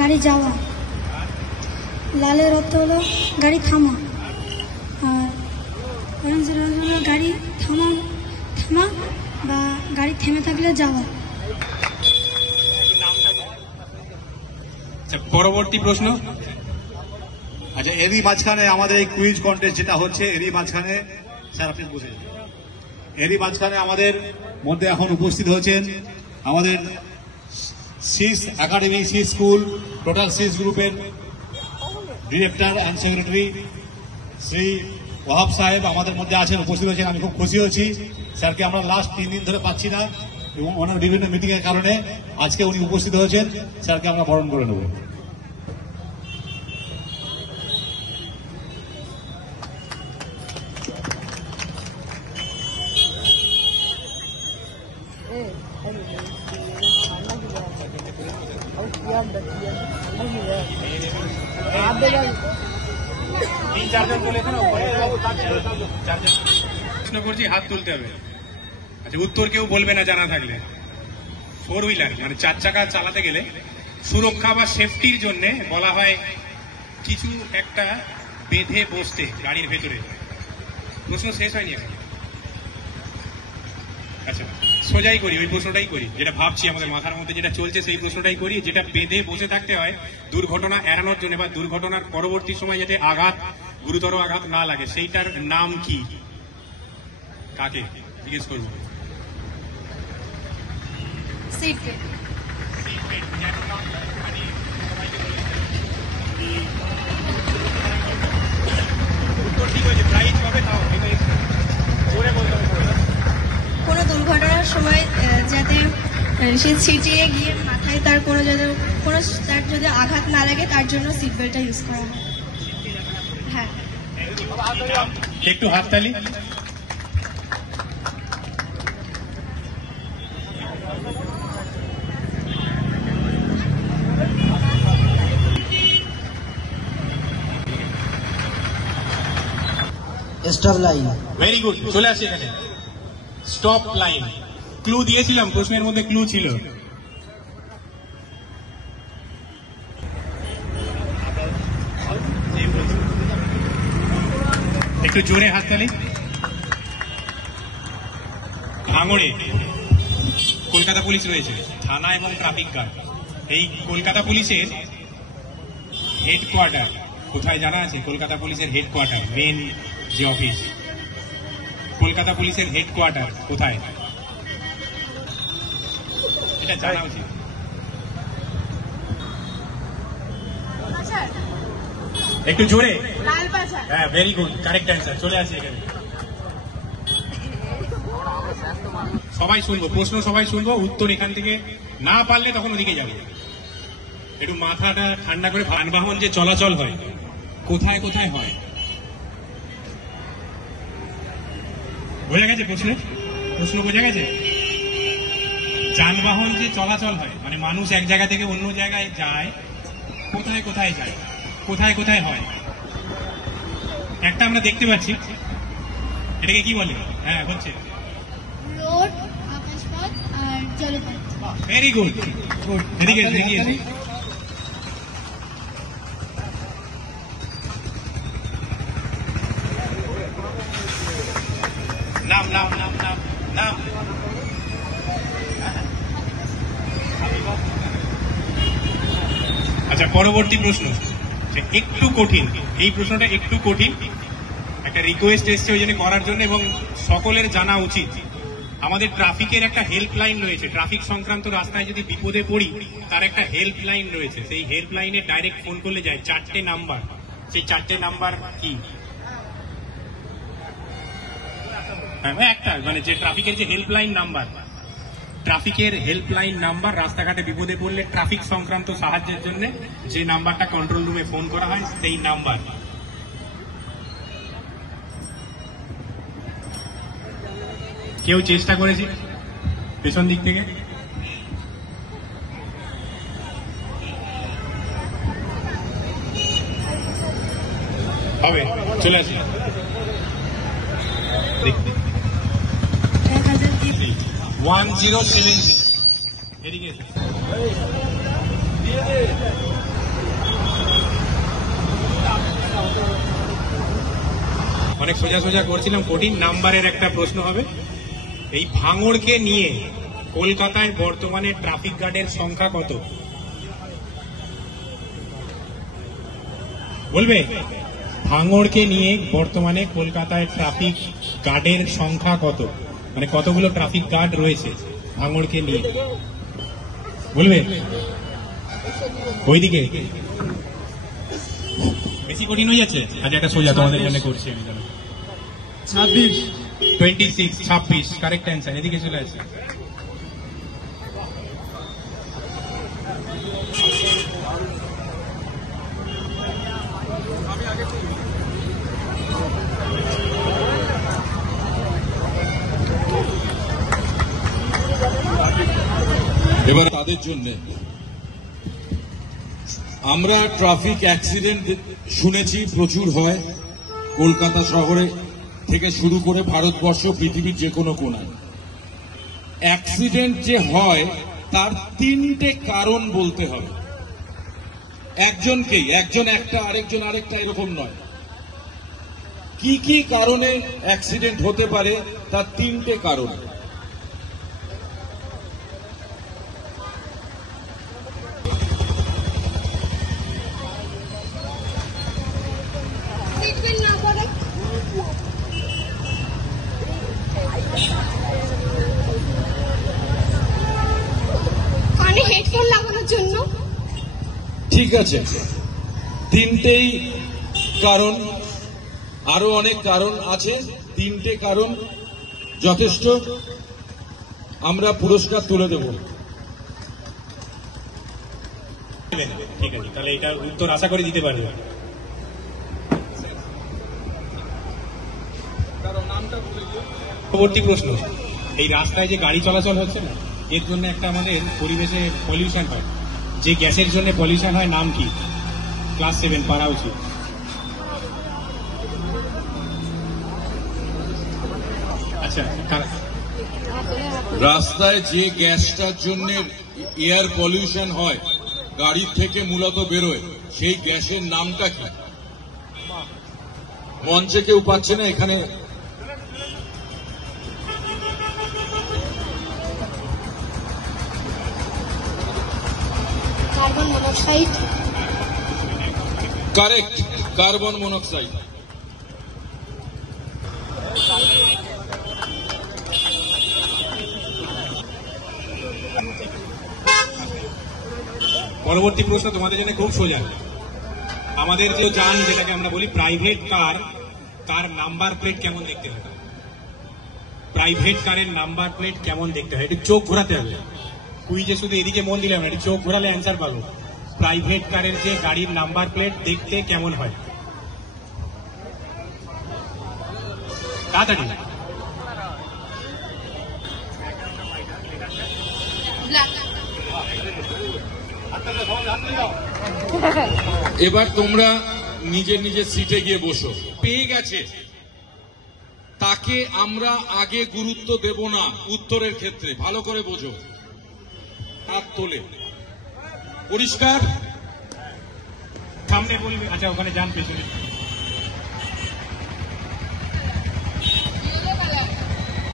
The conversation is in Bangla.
গাড়ি যাওয়া, লালের অর্থ হলো গাড়ি থামা, আর অরেঞ্জের অর্থ হলো গাড়ি থামা বা গাড়ি থেমে থাকলে যাওয়া। পরবর্তী প্রশ্ন। আচ্ছা, এরই মাঝখানে আমাদের এই কুইজ কন্টেস্ট যেটা হচ্ছে, এরই মাঝখানে স্যার আপনি বসে, এরই মাঝখানে আমাদের মধ্যে এখন উপস্থিত হয়েছেন আমাদের সিস একাডেমি, সিস স্কুল, টোটাল সিস গ্রুপের director and secretary Shri Wahab Sahib আমাদের মধ্যে আছেন, উপস্থিত হয়েছেন। আমি খুব খুশি হচ্ছি। স্যারকে আমরা লাস্ট 3 দিন ধরে পাচ্ছি না এবং ওনার বিভিন্ন মিটিং এর কারণে আজকে উনি উপস্থিত হয়েছেন। স্যারকে আমরা বরণ করে নেব। প্রশ্ন করছি, হাত তুলতে হবে। আচ্ছা, উত্তর কেউ বলবে না জানা থাকলে। 4 হুইলার মানে 4 চাকা চালাতে গেলে সুরক্ষা বা সেফটির জন্য বলা হয় কিছু একটা বেঁধে বসতে গাড়ির ভেতরে। প্রশ্ন শেষ হয়নি এখন। আচ্ছা, সোজাই করি, ওই প্রশ্নটাই করি যেটা ভাবছি, আমাদের মাথার মধ্যে যেটা চলছে সেই প্রশ্নটাই করি। যেটা বেঁধে বসে থাকতে হয় দুর্ঘটনা এড়ানোর জন্য বা দুর্ঘটনার পরবর্তী সময় যাতে গুরুতর আঘাত না লাগে, সেইটার নাম কি? কাকে জিজ্ঞেস করবো? Seat belt. উত্তর ঠিক হয়েছে, প্রাইজ হবে তাও জোরে বলতে হবে। কোনো দুর্ঘটনার সময় যাতে সে ছিটিয়ে গিয়ে মাথায় তার যদি আঘাত না লাগে, তার জন্য সিট বেল্টটা ইউজ করা হয়। হ্যাঁ, একটু হাততালি। Stop line. ভেরি গুড, চলে আসছে এখানে। Stop line. ক্লু দিয়েছিলাম, প্রশ্নের মধ্যে ক্লু ছিল। একটু জোরে হাততালি। ভাঙড়ে কলকাতা পুলিশ রয়েছে, থানা এবং ট্রাফিক গার্ড। এই কলকাতা পুলিশের হেডকোয়ার্টার কোথায় জানা আছে? কলকাতা পুলিশের হেডকোয়ার্টার, মেন যে অফিস, কলকাতা পুলিশের হেডকোয়ার্টার কোথায়? এটা জানা উচিত। একটু জোরে। হ্যাঁ, ভেরি গুড, কারেক্ট অ্যান্সার। চলে আসি এখানে। সবাই শুনবো প্রশ্ন, সবাই শুনবো উত্তর। এখান থেকে না পারলে তখন ওদিকে যাবে। একটু মাথাটা ঠান্ডা করে। যানবাহন যে চলাচল হয় কোথায় কোথায় হয়? বোঝা গেছে প্রশ্ন বোঝা গেছে? যানবাহন যে চলাচল হয় মানে মানুষ এক জায়গা থেকে অন্য জায়গায় যায়, কোথায় কোথায় যায়, কোথায় কোথায় হয়? একটা আমরা দেখতে পাচ্ছি, এটাকে কি বলে? হ্যাঁ, হচ্ছে রোড, আকাশপথ আর জলপথ। Very good. এদিকে এদিকে। নাম নাম নাম নাম নাম। আচ্ছা, পরবর্তী প্রশ্ন একটু কঠিন। এই প্রশ্নটা একটু কঠিন, একটা রিকোয়েস্ট এসছে ওই জন্য করার জন্য, এবং সকলের জানা উচিত। আমাদের ট্রাফিকের একটা হেল্পলাইন রয়েছে। ট্রাফিক সংক্রান্ত রাস্তায় যদি বিপদে পড়ি, তার একটা হেল্পলাইন রয়েছে। সেই হেল্পলাইনে ডাইরেক্ট ফোন করলে যায় 4টে নাম্বার। সেই 4টে নাম্বার কি? একটা মানে যে ট্রাফিকের যে হেল্পলাইন নাম্বার, ট্রাফিকের হেল্পলাইন নাম্বার, রাস্তাঘাটে বিপদে পড়লে ট্রাফিক সংক্রান্ত সাহায্যের জন্য যে নাম্বারটা কন্ট্রোল রুমে ফোন করা হয়, সেই নাম্বার। কেউ চেষ্টা করেছে পেছন দিক থেকে? হবে, চলে আসি। 1076 এদিকে। অনেক সোজা সোজা করছিলাম, কঠিন নাম্বারের একটা প্রশ্ন হবে। এই ভাঙড়কে নিয়ে কলকাতায় বর্তমানে ট্রাফিক গার্ডের সংখ্যা কত? বলবে? ভাঙড়কে নিয়ে বর্তমানে কলকাতায় ট্রাফিক গার্ডের সংখ্যা কত, মানে কতগুলো ট্রাফিক গার্ড রয়েছে ভাঙড়কে নিয়ে? বলবে? ওইদিকে বেশি কঠিন হয়ে যাচ্ছে। আচ্ছা, একটা সোজা তোমাদের জন্য করছি আমি। 26 কারেক্ট অ্যান্সার। এদিকে চলে আসে। এবার তাদের জন্য আমরা ট্রাফিক অ্যাক্সিডেন্ট শুনেছি প্রচুর হয় কলকাতা শহরে থেকে শুরু করে ভারতবর্ষ, পৃথিবীর যে কোনো কোণায়। অ্যাক্সিডেন্ট যে হয় তার 3টে কারণ বলতে হবে। একজন একটা, আরেকজন আরেকটা, এরকম নয়। কি কি কারণে অ্যাক্সিডেন্ট হতে পারে তার 3টে কারণ। হেডফোন লাগানোর জন্য। ঠিক আছে, 3টেই কারণ, আরো অনেক কারণ আছে, 3টে কারণ যথেষ্ট। আমরা পুরস্কার তুলে দেব। ঠিক আছে, তাহলে এটার উত্তর আশা করি দিতে পারবে। পরবর্তী প্রশ্ন, এই রাস্তায় যে গাড়ি চলাচল হচ্ছে না, এর জন্য একটা আমাদের পরিবেশে পলিউশন হয়, যে গ্যাসের জন্য পলিউশন হয়, নাম কি? ক্লাস 7 পারা উচিত। আচ্ছা, রাস্তায় যে গ্যাসটার জন্য এয়ার পলিউশন হয়, গাড়ির থেকে মূলত বেরোয়, সেই গ্যাসের নামটা কি? মঞ্চে কেউ পাচ্ছে না এখানে? Carbon monoxide. Correct, carbon monoxide. পরবর্তী প্রশ্ন তোমাদের জন্য খুব সোজা। আমাদের যে যান, যেটাকে আমরা বলি প্রাইভেট কার, তার নাম্বার প্লেট কেমন দেখতে হয়? প্রাইভেট কারের নাম্বার প্লেট কেমন দেখতে হয়? একটু চোখ ঘোরাতে হবে। কুইজে শুধু এদিকে মন দিলাম না, একটু চোখ ঘোরালে অ্যান্সার পাবো। প্রাইভেট কারের যে গাড়ির নাম্বার প্লেট দেখতে কেমন হয়? তাড়াতাড়ি। এবার তোমরা নিজের নিজের সিটে গিয়ে বসো। পেয়ে গেছে তাকে আমরা আগে গুরুত্ব দেব না উত্তরের ক্ষেত্রে, ভালো করে বোঝো। হাত তোলে, পরিষ্কার? সামনে বলবে। আচ্ছা, ওখানে যান পেছনে।